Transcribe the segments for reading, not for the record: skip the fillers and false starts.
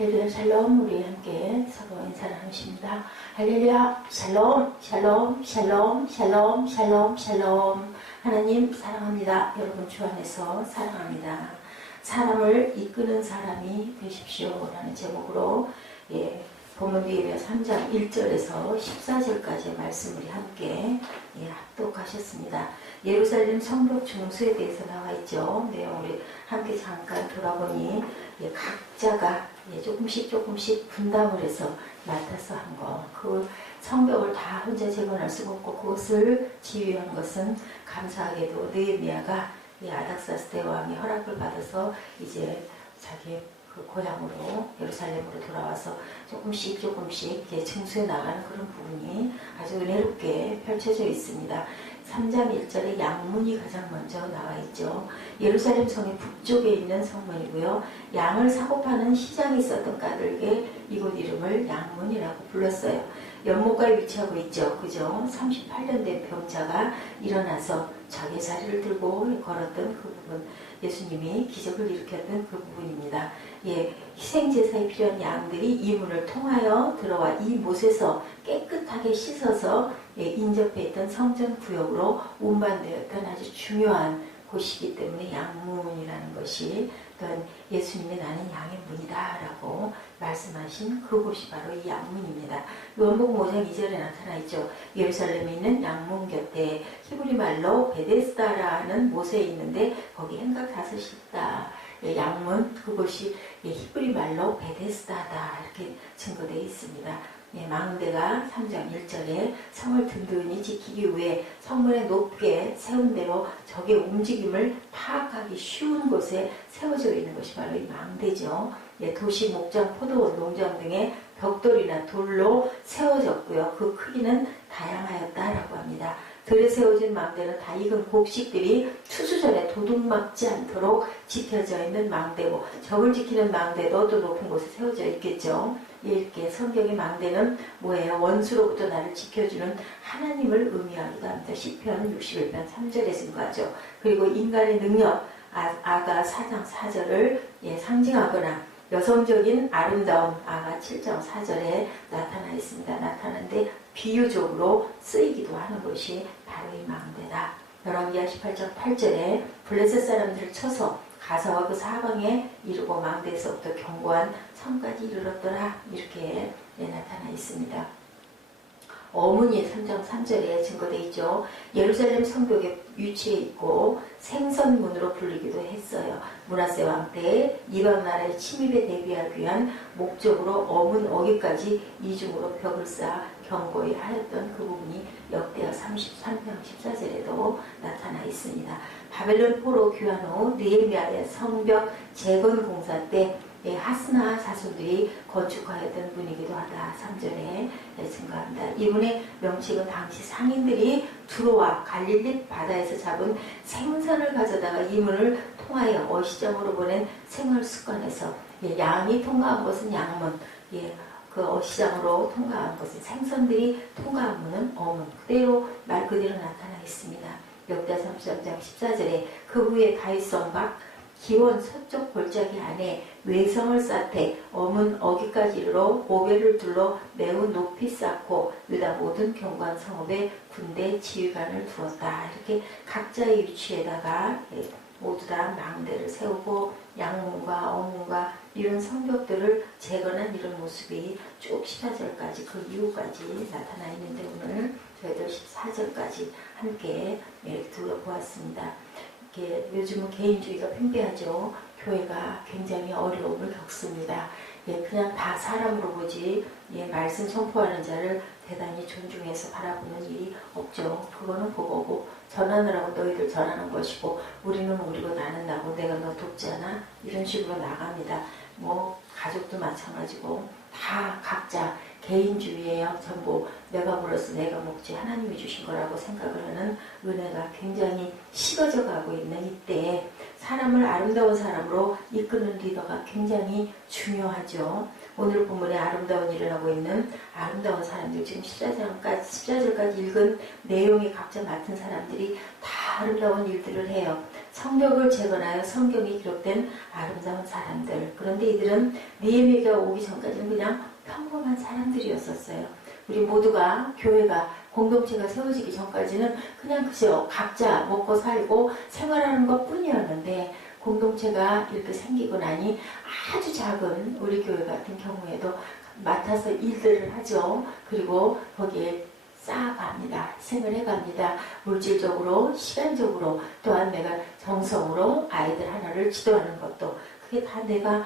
할렐루야 샬롬. 우리 함께 서로 인사를 나누십니다. 할렐루야 샬롬 샬롬 샬롬 샬롬 샬롬 샬롬. 하나님 사랑합니다. 여러분 주 안에서 사랑합니다. 사람을 이끄는 사람이 되십시오 라는 제목으로 본문 예배야 3장 1절에서 14절까지의 말씀을 함께 합독하셨습니다. 예루살렘 성벽 중수에 대해서 나와 있죠. 내용을 함께 잠깐 돌아보니 각자가 조금씩 분담을 해서 맡아서 한 거, 그 성벽을 다 혼자 재건할 수가 없고 그것을 지휘한 것은 감사하게도 느헤미야가 아닥사스 대왕의 허락을 받아서 이제 자기 그 고향으로 예루살렘으로 돌아와서 조금씩 증수해 나가는 그런 부분이 아주 은혜롭게 펼쳐져 있습니다. 3장 1절에 양문이 가장 먼저 나와 있죠. 예루살렘 성의 북쪽에 있는 성문이고요. 양을 사고 파는 시장이 있었던 까닭에 이곳 이름을 양문이라고 불렀어요. 연못가에 위치하고 있죠. 그죠? 38년 된 병자가 일어나서 자기 자리를 들고 걸었던 그 부분, 예수님이 기적을 일으켰던 그 부분입니다. 희생제사에 필요한 양들이 이 문을 통하여 들어와 이 못에서 깨끗하게 씻어서 인접해 있던 성전 구역으로 운반되었던 아주 중요한 곳이기 때문에 양문이라는 것이 또한 예수님의 나는 양의 문이다 라고 말씀하신 그곳이 바로 이 양문입니다. 요한복음 5장 2절에 나타나 있죠. 예루살렘에 있는 양문 곁에 히브리 말로 베데스다라는 못에 있는데 거기 행각 5이 있다. 양문, 그곳이 히브리 말로 베데스다다 이렇게 증거되어 있습니다. 망대가 3장 1절에 성을 든든히 지키기 위해 성문에 높게 세운 대로 적의 움직임을 파악하기 쉬운 곳에 세워져 있는 것이 바로 이 망대죠. 도시, 목장, 포도원, 농장 등의 벽돌이나 돌로 세워졌고요. 그 크기는 다양하였다라고 합니다. 들에 세워진 망대는 다 익은 곡식들이 추수전에 도둑 맞지 않도록 지켜져 있는 망대고, 적을 지키는 망대도 또 높은 곳에 세워져 있겠죠. 이렇게 성경의 망대는 뭐예요? 원수로부터 나를 지켜주는 하나님을 의미하기도 합니다. 시편 61편 3절에 증거하죠. 그리고 인간의 능력, 아가 4장 4절을 상징하거나 여성적인 아름다움, 아가 7장 4절에 나타나 있습니다. 나타나는데 비유적으로 쓰이기도 하는 것이 바로 이 망대다. 열왕기하 18장 8절에 블레셋 사람들을 쳐서 가사와 그 사방에 이르고 망대에서부터 견고한 성까지 이르렀더라. 이렇게 나타나 있습니다. 어문이 3장 3절에 증거되어 있죠. 예루살렘 성벽에 위치해 있고 생선문으로 불리기도 했어요. 므낫세 왕 때 이방 나라의 침입에 대비하기 위한 목적으로 어문 어기까지 이중으로 벽을 쌓아 견고히 하였던 그 부분이 역대하 33장 14절에도 나타나 있습니다. 바벨론 포로 귀환 후 느헤미야의 성벽 재건 공사 때 하스나 자손들이 건축하였던 문이기도 하다. 3절에 증거합니다. 이분의 명칭은 당시 상인들이 두로와 갈릴리 바다에서 잡은 생선을 가져다가 이 문을 통하여 어시장으로 보낸 생활 습관에서 양이 통과한 것은 양문, 그 어시장으로 통과한 것은 생선들이 통과한 문은 어문, 그대로 말 그대로 나타나 있습니다. 역대 33장 14절에 그 후에 다윗성 밖 기원 서쪽 골짜기 안에 외성을 쌓되 어문 어기까지 이르러 오벨을 둘러 매우 높이 쌓고 유다 모든 견고한 성읍에 군대 지휘관을 두었다. 이렇게 각자의 위치에다가 모두 다 망대를 세우고 양문과 어문과 이런 성벽들을 재건한 이런 모습이 쭉 14절까지 그 이후까지 나타나 있는데 오늘 저희들 14절까지 함께 둘러보았습니다. 요즘은 개인주의가 팽배하죠. 교회가 굉장히 어려움을 겪습니다. 그냥 다 사람으로 보지 말씀 선포하는 자를 대단히 존중해서 바라보는 일이 없죠. 그거는 그거고 전하느라고 너희들 전하는 것이고 우리는 우리고 나는 나고 내가 너 돕지 않아? 이런 식으로 나갑니다. 가족도 마찬가지고 다 각자 개인주의예요. 전부 내가 물어서 내가 먹지 하나님이 주신 거라고 생각을 하는 은혜가 굉장히 식어져 가고 있는 이때에 사람을 아름다운 사람으로 이끄는 리더가 굉장히 중요하죠. 오늘 본문에 아름다운 일을 하고 있는 아름다운 사람들, 지금 14절까지 읽은 내용이 각자 맡은 사람들이 다 아름다운 일들을 해요. 성벽을 재건하여 성경에 기록된 아름다운 사람들. 그런데 이들은 느헤미야가 오기 전까지는 그냥 평범한 사람들이었었어요. 우리 모두가 교회가 공동체가 세워지기 전까지는 그냥 그저 각자 먹고 살고 생활하는 것 뿐이었는데 공동체가 이렇게 생기고 나니 아주 작은 우리 교회 같은 경우에도 맡아서 일들을 하죠. 그리고 거기에 쌓아갑니다. 희생을 해갑니다. 물질적으로, 시간적으로, 또한 내가 정성으로 아이들 하나를 지도하는 것도 그게 다 내가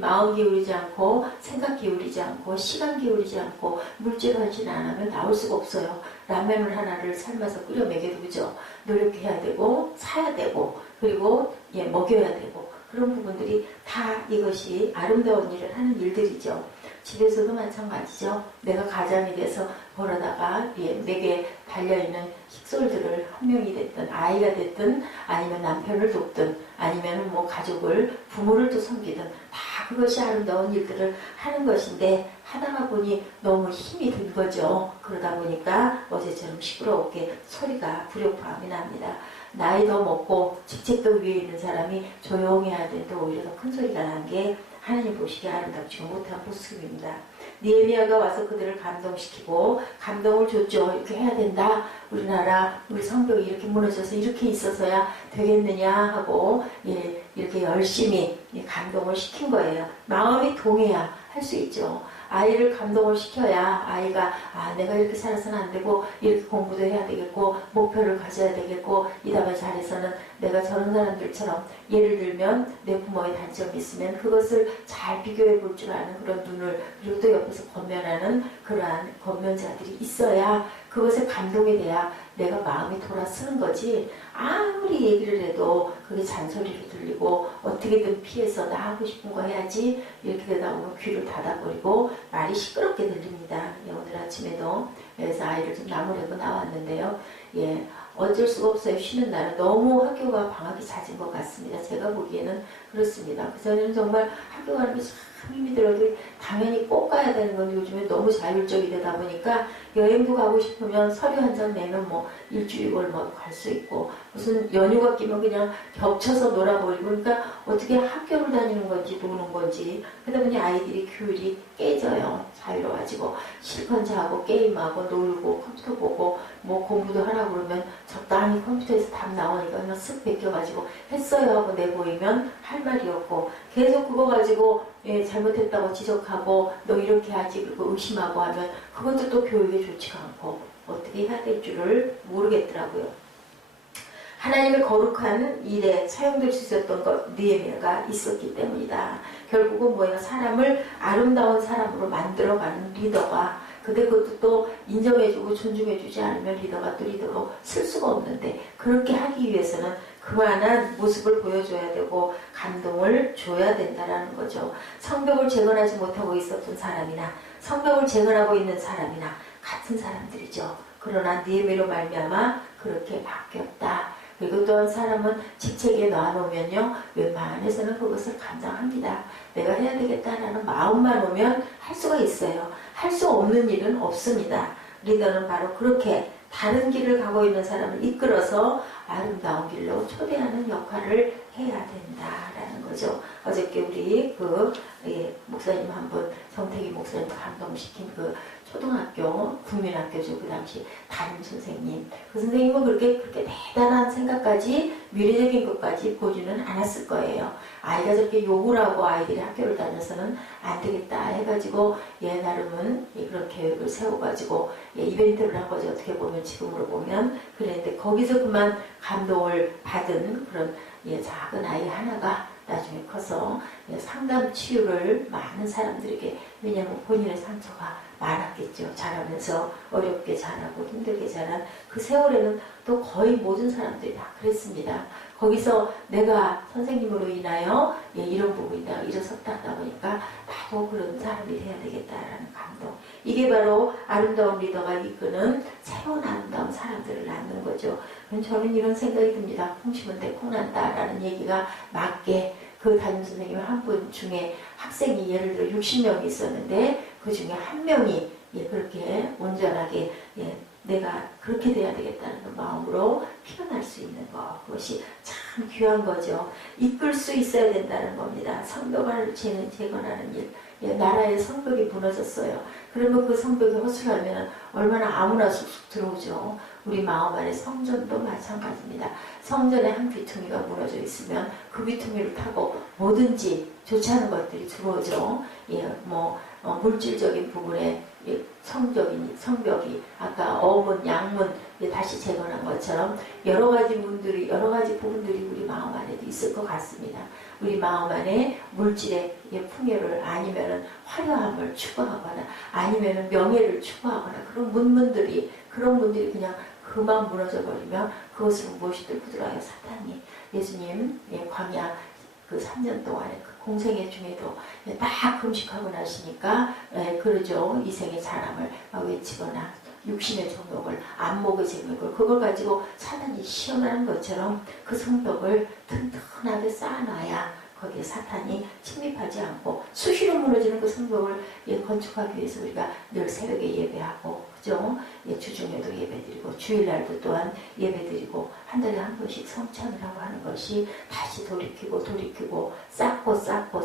마음 기울이지 않고 생각 기울이지 않고 시간 기울이지 않고 물질 헌신 안 하면 나올 수가 없어요. 라면을 하나를 삶아서 끓여 먹여도 그죠? 노력해야 되고 사야 되고 그리고 먹여야 되고 그런 부분들이 다 이것이 아름다운 일을 하는 일들이죠. 집에서도 마찬가지죠. 내가 가장이 돼서 벌어다가 내게 달려있는 식솔들을 한 명이 됐든 아이가 됐든 아니면 남편을 돕든 아니면 뭐 가족을 부모를 또 섬기든 다 그것이 아름다운 일들을 하는 것인데 하다가 보니 너무 힘이 든 거죠. 그러다 보니까 어제처럼 시끄럽게 소리가 불효파음이 납니다. 나이 더 먹고 직책도 위에 있는 사람이 조용해야 되는데 오히려 더 큰 소리가 난 게 하나님 보시기에 아름답지 못한 모습입니다. 느헤미야가 와서 그들을 감동시키고 감동을 줬죠. 이렇게 해야 된다. 우리나라 우리 성벽이 이렇게 무너져서 이렇게 있어서야 되겠느냐 하고 이렇게 열심히 감동을 시킨 거예요. 마음이 동해야 할 수 있죠. 아이를 감동을 시켜야 아이가 내가 이렇게 살아서는 안 되고 이렇게 공부도 해야 되겠고 목표를 가져야 되겠고 이 다음에 잘해서는 내가 저런 사람들처럼 예를 들면 내 부모의 단점이 있으면 그것을 잘 비교해 볼 줄 아는 그런 눈을 그리고 또 옆에서 권면하는 그러한 권면자들이 있어야 그것에 감동이 돼야 내가 마음이 돌아서는 거지. 아무리 얘기를 해도 그게 잔소리로 들리고 어떻게든 피해서 나 하고 싶은 거 해야지 이렇게 되다 보면 귀를 닫아버리고 말이 시끄럽게 들립니다. 오늘 아침에도 그래서 아이를 좀 나무래고 나왔는데요. 어쩔 수가 없어요. 쉬는 날은 너무 학교가 방학이 잦은 것 같습니다. 제가 보기에는 그렇습니다. 그전에는 정말 학교 가는 게 참 힘이 들어도 당연히 꼭 가야 되는 건데 요즘에 너무 자율적이 되다 보니까 여행도 가고 싶으면 서류 한 장 내면 뭐 일주일 갈 수 있고 무슨 연휴가 끼면 그냥 겹쳐서 놀아버리고 그러니까 어떻게 학교를 다니는 건지 노는 건지 그러다 보니 아이들이 규율이 깨져요. 자유로워지고 실컷 자고 게임하고 놀고 컴퓨터 보고 뭐 공부도 하라고 그러면 적당히 컴퓨터에서 답 나오니까 그냥 쓱 베껴가지고 했어요 하고 내보이면 할 말이 없고 계속 그거 가지고 잘못했다고 지적하고 너 이렇게 하지 그리고 의심하고 하면 그것도 또 교육에 좋지가 않고 어떻게 해야 될 줄을 모르겠더라고요. 하나님의 거룩한 일에 사용될 수 있었던 것 느헤미야가 있었기 때문이다. 결국은 뭐예요? 사람을 아름다운 사람으로 만들어가는 리더가 근데 그것도 또 인정해주고 존중해주지 않으면 리더가 또 리더로 쓸 수가 없는데 그렇게 하기 위해서는 그만한 모습을 보여줘야 되고 감동을 줘야 된다라는 거죠. 성벽을 재건하지 못하고 있었던 사람이나 성벽을 재건하고 있는 사람이나 같은 사람들이죠. 그러나 느헤미야로 말미암아 그렇게 바뀌었다. 그리고 또한 사람은 직책에 놔놓으면요 웬만해서는 그것을 감당합니다. 내가 해야 되겠다라는 마음만 오면 할 수가 있어요. 할 수 없는 일은 없습니다. 리더는 바로 그렇게 다른 길을 가고 있는 사람을 이끌어서 아름다운 길로 초대하는 역할을 해야 된다라는 거죠. 어저께 우리 목사님 한 분 정태기 목사님 감동시킨 그 초등학교 국민학교죠. 그 당시 담임 선생님. 그 선생님은 그렇게 대단한 생각까지 미래적인 것까지 보지는 않았을 거예요. 아이가 저렇게 욕을 하고 아이들이 학교를 다녀서는 안 되겠다 해가지고 나름은 그런 계획을 세워가지고 이벤트를 한 거죠. 어떻게 보면 지금으로 보면 그랬는데 거기서 그만 감동을 받은 그런 작은 아이 하나가 나중에 커서 상담 치유를 많은 사람들에게 왜냐하면 본인의 상처가 많았겠죠. 자라면서 어렵게 자라고 힘들게 자란 그 세월에는 또 거의 모든 사람들이 다 그랬습니다. 거기서 내가 선생님으로 인하여 이런 부분이 다 일어섰다 하다 보니까 나도 그런 사람이 돼야 되겠다라는 감동. 이게 바로 아름다운 리더가 이끄는 새로운 아름다운 사람들을 낳는 거죠. 저는 이런 생각이 듭니다. 콩 심은 데 콩 난다라는 얘기가 맞게 그 담임 선생님 한 분 중에 학생이 예를 들어 60명이 있었는데 그 중에 한 명이 그렇게 온전하게 내가 그렇게 돼야 되겠다는 마음으로 피어날 수 있는 것 그것이 참 참 귀한 거죠. 이끌 수 있어야 된다는 겁니다. 성벽을 재건하는 일. 예, 나라의 성벽이 무너졌어요. 그러면 그 성벽이 허술하면 얼마나 아무나 쑥쑥 들어오죠. 우리 마음 안에 성전도 마찬가지입니다. 성전에 한 귀퉁이가 무너져 있으면 그 귀퉁이를 타고 뭐든지 좋지 않은 것들이 들어오죠. 예, 물질적인 부분에 성벽이 아까 어문, 양문 다시 재건한 것처럼 여러 가지 부분들이 우리 마음 안에도 있을 것 같습니다. 우리 마음 안에 물질의 풍요를 아니면은 화려함을 추구하거나 아니면은 명예를 추구하거나 그런 문들이 그냥 그만 무너져 버리면 그것은 무엇이 뚫고 들어가요? 사탄이. 예수님 광야 그 3년 동안에 그 공생애 중에도 딱 금식하고 나시니까 그러죠. 이생의 사람을 외치거나 육신의 정욕을 안목의 정욕을 그걸 가지고 사탄이 시험하는 것처럼 그 성벽을 튼튼하게 쌓아놔야 거기에 사탄이 침입하지 않고 수시로 무너지는 그 성벽을 건축하기 위해서 우리가 늘 새벽에 예배하고 그죠? 주중에도 예배드리고 주일날도 또한 예배드리고 한 달에 한 번씩 성찬을 하고 하는 것이 다시 돌이키고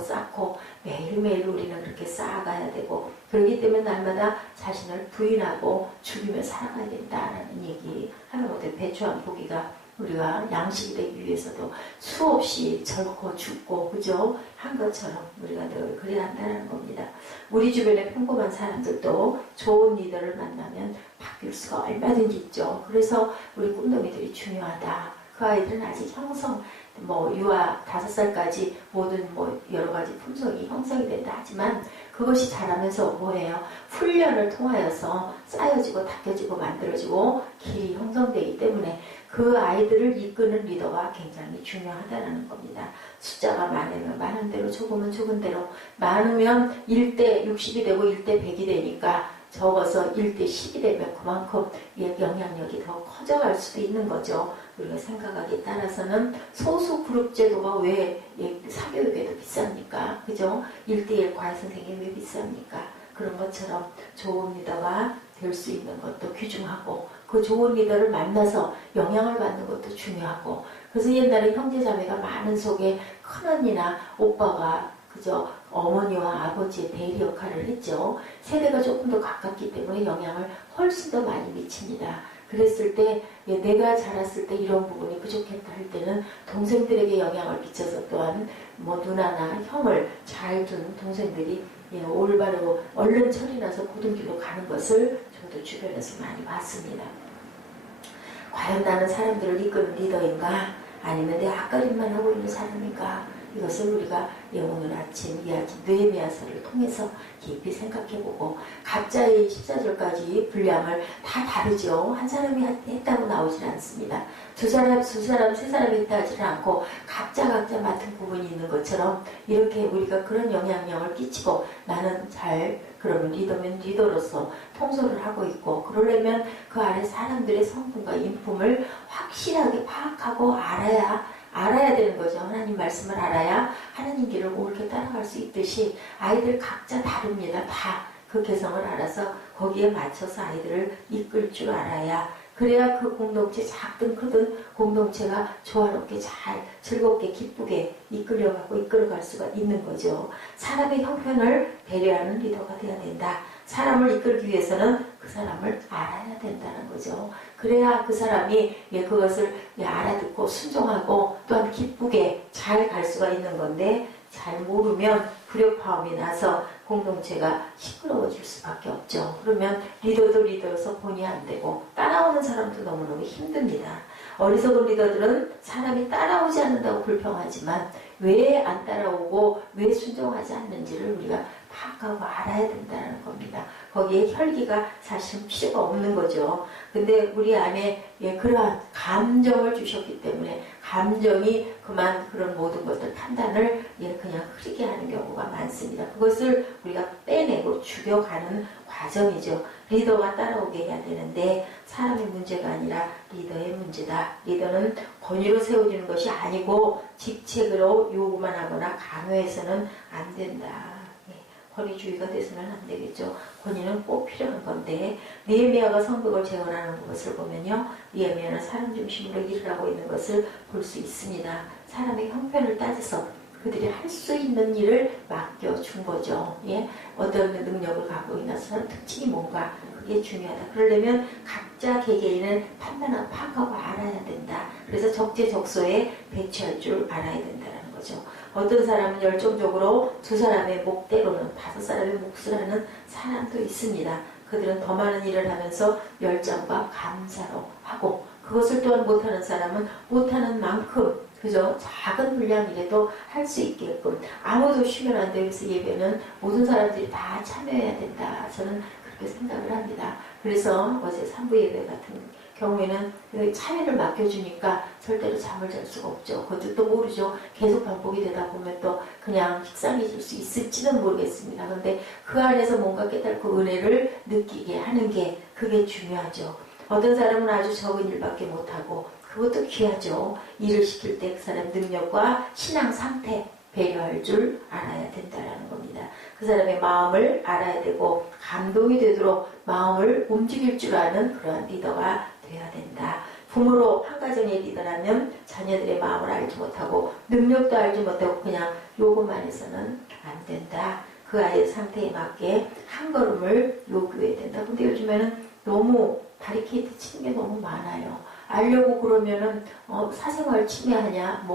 쌓고 매일매일 우리는 그렇게 쌓아가야 되고 그렇기 때문에 날마다 자신을 부인하고 죽이며 살아가야 된다라는 얘기 하는 것들 배추한 고기가 우리가 양식이 되기 위해서도 수없이 절고 죽고 그죠? 한 것처럼 우리가 늘 그래야 한다는 겁니다. 우리 주변에 평범한 사람들도 좋은 리더를 만나면 바뀔 수가 얼마든지 있죠. 그래서 우리 꿈덩이들이 중요하다. 그 아이들은 아직 형성 유아 5살까지 모든 여러 가지 품성이 형성이 된다 하지만 그것이 자라면서 뭐예요? 훈련을 통하여서 쌓여지고 닦여지고 만들어지고 길이 형성되기 때문에 그 아이들을 이끄는 리더가 굉장히 중요하다는 겁니다. 숫자가 많으면 많은 대로 적으면 적은 대로 많으면 1대 60이 되고 1대 100이 되니까 적어서 1대 10이 되면 그만큼 영향력이 더 커져갈 수도 있는 거죠. 우리가 생각하기에 따라서는 소수 그룹 제도가 왜 사교육에도 비쌉니까? 그죠? 1대1 과외 선생님이 왜 비쌉니까? 그런 것처럼 좋은 리더가 될 수 있는 것도 귀중하고 그 좋은 리더를 만나서 영향을 받는 것도 중요하고 그래서 옛날에 형제자매가 많은 속에 큰언니나 오빠가 그저 어머니와 아버지의 대리 역할을 했죠. 세대가 조금 더 가깝기 때문에 영향을 훨씬 더 많이 미칩니다. 그랬을 때 내가 자랐을 때 이런 부분이 부족했다 할 때는 동생들에게 영향을 미쳐서 또한 누나나 형을 잘 둔 동생들이 올바르고 얼른 철이 나서 고든 길로 가는 것을 저도 주변에서 많이 봤습니다. 과연 나는 사람들을 이끄는 리더인가? 아니면 내 앞가림만 하고 있는 사람인가? 이것을 우리가 오늘 아침 느헤미야서를 통해서 깊이 생각해보고 각자의 14절까지 분량을 다 다르죠. 한 사람이 했다고 나오질 않습니다. 두 사람, 세 사람이 했다 하지는 않고 각자 맡은 부분이 있는 것처럼 이렇게 우리가 그런 영향력을 끼치고 나는 그러면 리더면 리더로서 통솔을 하고 있고 그러려면 그 아래 사람들의 성품과 인품을 확실하게 파악하고 알아야 되는 거죠. 하나님 말씀을 알아야 하나님 길을 옳게 따라갈 수 있듯이 아이들 각자 다릅니다. 다 그 개성을 알아서 거기에 맞춰서 아이들을 이끌 줄 알아야 그래야 그 공동체 작든 크든 공동체가 조화롭게 잘 즐겁게 기쁘게 이끌어갈 수가 있는 거죠. 사람의 형편을 배려하는 리더가 되어야 된다. 사람을 이끌기 위해서는 그 사람을 알아야 된다는 거죠. 그래야 그 사람이 그것을 알아듣고 순종하고 또한 기쁘게 잘 갈 수가 있는 건데 잘 모르면 불협화음이 나서 공동체가 시끄러워질 수밖에 없죠. 그러면 리더도 리더로서 본의 안 되고 따라오는 사람도 너무너무 힘듭니다. 어리석은 리더들은 사람이 따라오지 않는다고 불평하지만 왜 안 따라오고 왜 순종하지 않는지를 우리가 파악하고 알아야 된다는 겁니다. 거기에 혈기가 사실 필요가 없는 거죠. 근데 우리 안에 그러한 감정을 주셨기 때문에 감정이 그런 모든 것들 판단을 그냥 흐리게 하는 경우가 많습니다. 그것을 우리가 빼내고 죽여가는 과정이죠. 리더가 따라오게 해야 되는데 사람의 문제가 아니라 리더의 문제다. 리더는 권위로 세워지는 것이 아니고 직책으로 요구만 하거나 강요해서는 안 된다. 권위주의가 돼서는 안 되겠죠. 권위는 꼭 필요한 건데 느헤미야가 성벽을 재건하는 것을 보면요. 느헤미야는 사람 중심으로 일을 하고 있는 것을 볼 수 있습니다. 사람의 형편을 따져서 그들이 할 수 있는 일을 맡겨준 거죠. 예? 어떤 능력을 갖고 있는 사람 특징이 뭔가 그게 중요하다. 그러려면 각자 개개인을 판단하고 파악하고 알아야 된다. 그래서 적재적소에 배치할 줄 알아야 된다는 거죠. 어떤 사람은 열정적으로 두 사람의 목 때로는 5사람의 몫을 하는 사람도 있습니다. 그들은 더 많은 일을 하면서 열정과 감사로 하고 그것을 또한 못하는 사람은 못하는 만큼 그죠? 작은 분량이라도 할 수 있게끔 아무도 쉬면 안 되고 그래서 예배는 모든 사람들이 다 참여해야 된다. 저는 그렇게 생각을 합니다. 그래서 어제 3부 예배 같은 경우에는 참여를 맡겨주니까 절대로 잠을 잘 수가 없죠. 그것도 모르죠. 계속 반복이 되다 보면 또 그냥 식상해질 수 있을지는 모르겠습니다. 그런데 그 안에서 뭔가 깨닫고 은혜를 느끼게 하는 게 그게 중요하죠. 어떤 사람은 아주 적은 일밖에 못하고 그것도 귀하죠. 일을 시킬 때 그 사람 능력과 신앙 상태 배려할 줄 알아야 된다는 겁니다. 그 사람의 마음을 알아야 되고 감동이 되도록 마음을 움직일 줄 아는 그러한 리더가 되어야 된다. 부모로 한 가정의 리더라면 자녀들의 마음을 알지 못하고 능력도 알지 못하고 그냥 요것만 해서는 안 된다. 그 아이의 상태에 맞게 한 걸음을 요구해야 된다. 근데 요즘에는 너무 바리케이트 치는 게 너무 많아요. 알려고 그러면은 사생활 침해하냐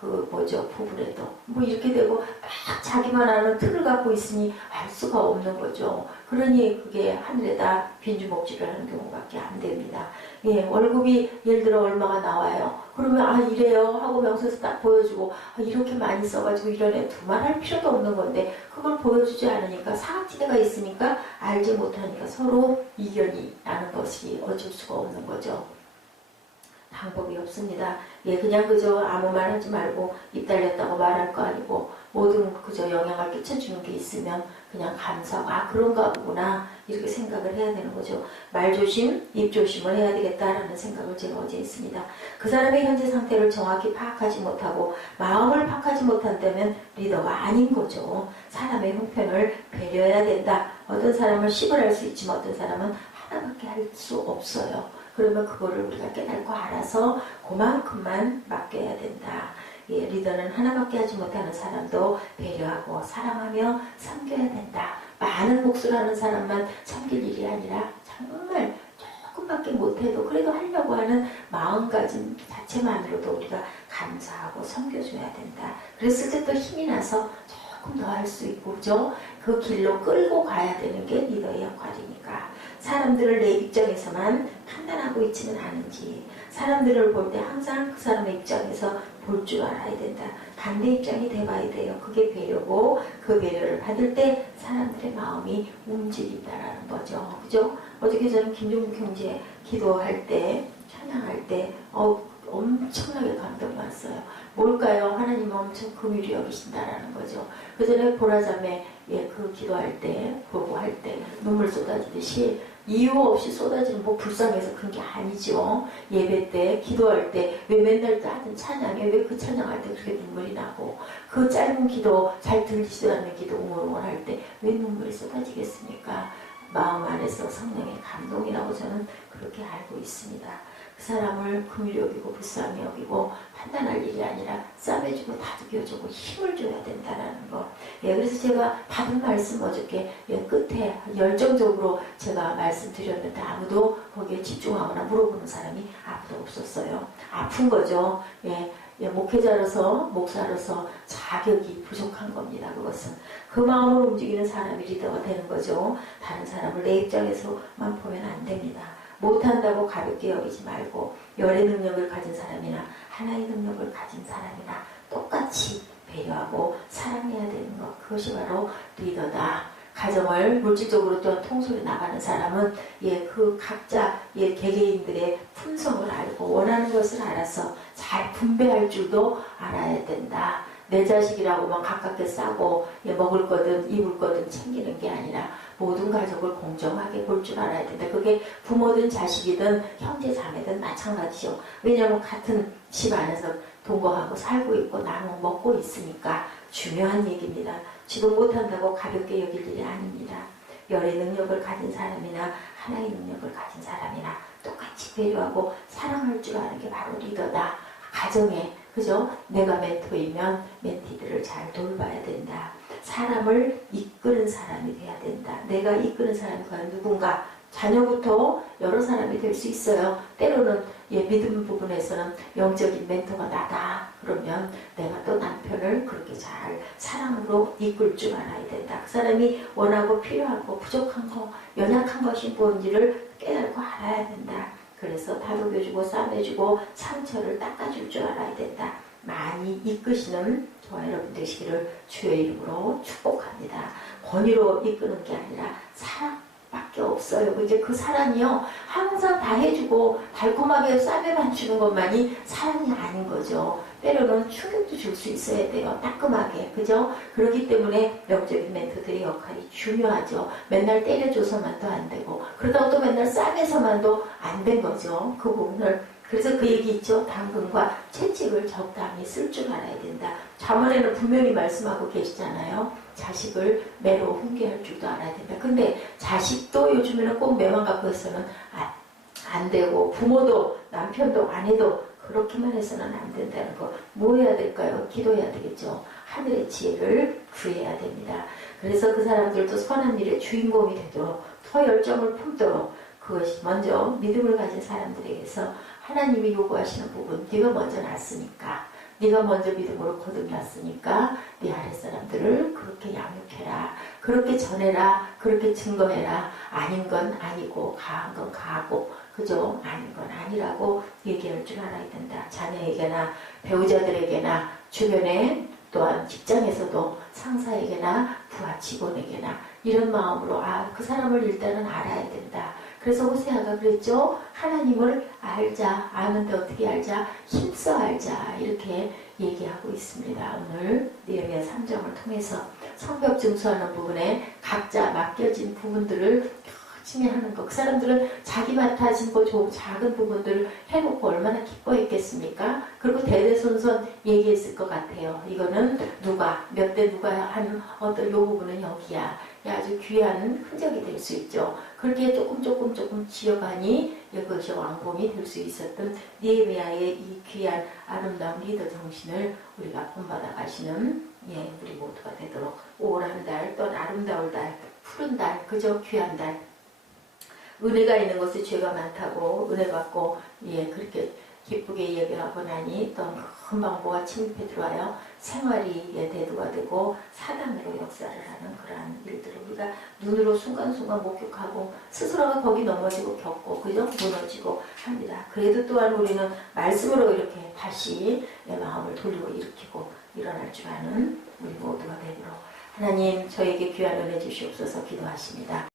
부부래도 이렇게 되고 막 자기만 아는 틀을 갖고 있으니 알 수가 없는 거죠. 그러니 그게 하늘에다 빈주먹질을 하는 경우밖에 안 됩니다. 예, 월급이 예를 들어 얼마가 나와요. 그러면 이래요 하고 명세서 딱 보여주고 이렇게 많이 써가지고 이러네 두말할 필요도 없는 건데 그걸 보여주지 않으니까 사각지대가 있으니까 알지 못하니까 서로 이견이 나는 것이 어쩔 수가 없는 거죠. 방법이 없습니다. 예, 그냥 그저 아무 말 하지 말고 입 달렸다고 말할 거 아니고 모든 그저 영향을 끼쳐주는 게 있으면 그냥 감사하고 그런가 보구나 이렇게 생각을 해야 되는 거죠. 말조심, 입조심을 해야 되겠다라는 생각을 제가 어제 했습니다. 그 사람의 현재 상태를 정확히 파악하지 못하고 마음을 파악하지 못한다면 리더가 아닌 거죠. 사람의 형편을 배려해야 된다. 어떤 사람은 10을 할 수 있지만 어떤 사람은 하나밖에 할 수 없어요. 그러면 그거를 우리가 깨닫고 알아서 그만큼만 맡겨야 된다. 예, 리더는 하나밖에 하지 못하는 사람도 배려하고 사랑하며 섬겨야 된다. 많은 몫을 하는 사람만 섬길 일이 아니라 정말 조금밖에 못해도 그래도 하려고 하는 마음가짐 자체만으로도 우리가 감사하고 섬겨줘야 된다. 그랬을 때 또 힘이 나서 조금 더 할 수 있고 그죠? 그 길로 끌고 가야 되는 게 리더의 역할이니까. 사람들을 내 입장에서만 판단하고 있지는 않은지 사람들을 볼 때 항상 그 사람의 입장에서 볼 줄 알아야 된다. 반대 입장이 돼봐야 돼요. 그게 배려고 그 배려를 받을 때 사람들의 마음이 움직인다라는 거죠. 그죠? 어저께 저는 김종국 형제 기도할 때 찬양할 때 엄청나게 감동받았어요. 뭘까요? 하나님 엄청 긍휼히 여기신다라는 거죠. 그 전에 보라자매 그 기도할 때 보고 할 때 눈물 쏟아지듯이 이유 없이 쏟아지는 불쌍해서 그런 게 아니죠. 예배 때 기도할 때 왜 맨날 하던 찬양에 왜 그 찬양할 때 그렇게 눈물이 나고 그 짧은 기도 잘 들리지도 않는 기도 웅얼웅얼할 때 왜 눈물이 쏟아지겠습니까? 마음 안에서 성령의 감동이라고 저는 그렇게 알고 있습니다. 그 사람을 긍휼히 여기고 불쌍히 여기고 판단할 일이 아니라 싸매주고 다독여주고 힘을 줘야 된다는 거. 예, 그래서 제가 받은 말씀 어저께 끝에 열정적으로 제가 말씀드렸는데 아무도 거기에 집중하거나 물어보는 사람이 아무도 없었어요. 아픈 거죠. 목회자로서 목사로서 자격이 부족한 겁니다. 그것은 그 마음으로 움직이는 사람이 리더가 되는 거죠. 다른 사람을 내 입장에서만 보면 안 됩니다. 못한다고 가볍게 여기지 말고 열의 능력을 가진 사람이나 하나의 능력을 가진 사람이나 똑같이 배려하고 사랑해야 되는 것, 그것이 바로 리더다. 가정을 물질적으로 또한 통솔해 나가는 사람은 그 각자 개개인들의 품성을 알고 원하는 것을 알아서 잘 분배할 줄도 알아야 된다. 내 자식이라고만 가깝게 싸고 먹을 거든 입을 거든 챙기는 게 아니라 모든 가족을 공정하게 볼 줄 알아야 된다. 그게 부모든 자식이든 형제 자매든 마찬가지죠. 왜냐하면 같은 집 안에서 동거하고 살고 있고 나눠 먹고 있으니까 중요한 얘기입니다. 지도 못한다고 가볍게 여길 일이 아닙니다. 열의 능력을 가진 사람이나 하나의 능력을 가진 사람이나 똑같이 배려하고 사랑할 줄 아는 게 바로 리더다. 가정에, 그죠? 내가 멘토이면 멘티들을 잘 돌봐야 된다. 사람을 이끄는 사람이 돼야 된다. 내가 이끄는 사람이 과연 누군가? 자녀부터 여러 사람이 될 수 있어요. 때로는 믿음 부분에서는 영적인 멘토가 나다. 그러면 내가 또 남편을 그렇게 잘 사랑으로 이끌 줄 알아야 된다. 그 사람이 원하고 필요하고 부족한 거, 연약한 것이 뭔지를 깨닫고 알아야 된다. 그래서 다독여주고 싸매주고 상처를 닦아줄 줄 알아야 된다. 많이 이끄시는 저와 여러분 되시기를 주의 이름으로 축복합니다. 권위로 이끄는 게 아니라 사랑밖에 없어요. 이제 그 사랑이요, 항상 다 해주고 달콤하게 싸매만 주는 것만이 사랑이 아닌 거죠. 때로는 충격도 줄 수 있어야 돼요. 따끔하게. 그죠? 그렇기 때문에 영적인 멘토들의 역할이 중요하죠. 맨날 때려줘서만도 안 되고, 그러다가 또 맨날 싸매서만도 안 된 거죠. 그 부분을. 그래서 그 얘기 있죠. 당근과 채찍을 적당히 쓸 줄 알아야 된다. 잠언에는 분명히 말씀하고 계시잖아요. 자식을 매로 훈계할 줄도 알아야 된다. 근데 자식도 요즘에는 꼭 매만 갖고 해서는 안 되고, 부모도 남편도 아내도 그렇게만 해서는 안 된다는 거. 뭐 해야 될까요? 기도해야 되겠죠. 하늘의 지혜를 구해야 됩니다. 그래서 그 사람들도 선한 일의 주인공이 되도록 더 열정을 품도록, 그것이 먼저 믿음을 가진 사람들에게서 하나님이 요구하시는 부분, 네가 먼저 났으니까, 네가 먼저 믿음으로 거듭났으니까 네 아랫사람들을 그렇게 양육해라, 그렇게 전해라, 그렇게 증거해라. 아닌 건 아니고 가한 건 가하고, 그죠? 아닌 건 아니라고 얘기할 줄 알아야 된다. 자녀에게나 배우자들에게나 주변에, 또한 직장에서도 상사에게나 부하 직원에게나 이런 마음으로 그 사람을 일단은 알아야 된다. 그래서 호세아가 그랬죠. 하나님을 알자. 아는데 어떻게 알자? 힘써 알자. 이렇게 얘기하고 있습니다. 오늘 느헤미야 3장을 통해서 성벽 증수하는 부분에 각자 맡겨진 부분들을 열심히 하는 거. 그 사람들은 자기 맡아진 거 좋은 작은 부분들을 해놓고 얼마나 기뻐했겠습니까? 그리고 대대손손 얘기했을 것 같아요. 이거는 누가, 몇 대 누가 한 어떤 요 부분은 여기야. 아주 귀한 흔적이 될 수 있죠. 그렇게 조금 지어가니 이것이 왕궁이 될 수 있었던 느헤미야의 이 귀한 아름다운 리더 정신을 우리가 본받아 가시는 우리 모두가 되도록 5월 한 달, 또 아름다울 달, 푸른 달, 그저 귀한 달, 은혜가 있는 곳에 죄가 많다고 은혜 받고 그렇게 기쁘게 얘기하고 나니 또 금방 뭐가 침입해 들어와요. 생활이 대두가 되고 사단으로 역사를 하는 그러한 일들을 우리가 눈으로 순간순간 목격하고 스스로가 거기 넘어지고 겪고 그죠? 무너지고 합니다. 그래도 또한 우리는 말씀으로 이렇게 다시 내 마음을 돌리고 일으키고 일어날 줄 아는 우리 모두가 되도록 하나님 저에게 귀한 은혜 주시옵소서 기도하십니다.